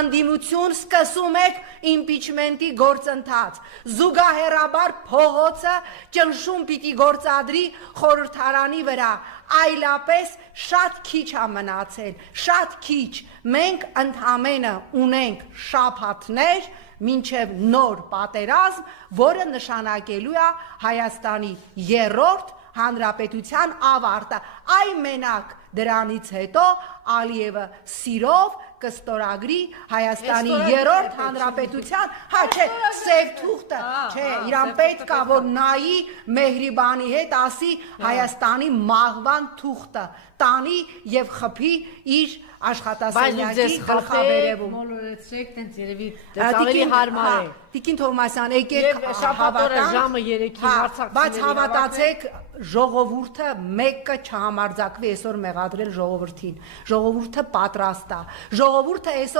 անդիմություն սկսում եք իմպիչմենտի գործընթաց, զուգահեռաբար փողոցը ճնշում պիտի գործադրի խորհրդարանի վրա, այլապես շատ քիչ է մնացել, շատ քիչ, մենք ընդամենը ունենք շաբաթներ, մինչև նոր պատերազմ, որը նշանակելու է Հայաստանի երրորդ հանրապետության ավարտը, այ մենակ դրանից հետո Ալիևը սիրով կստորագրի Հայաստանի երրորդ հանրապետության, չէ, սև թուղթը, չէ, իրան պետք է որ նայի Մեհրիբանի հետ ասի Հայաստանի մահվան թուղթը, տանի եւ խփի իր աշխատասենյակի գլխավերևում։ Մոլորեցեք, տենց երևի ավելի հարմար է։ Տիկին Թովմասյան, եկեք շաբաթօրը ժամը 3-ին հարցակցությունների բայց հավատացեք, ժողովուրդը մեկը չհամարձակվի այսօր մեղադրել ժողովրդին։ Ժողովուրդը պատրաստ է։ Ժողովուրդը այսօր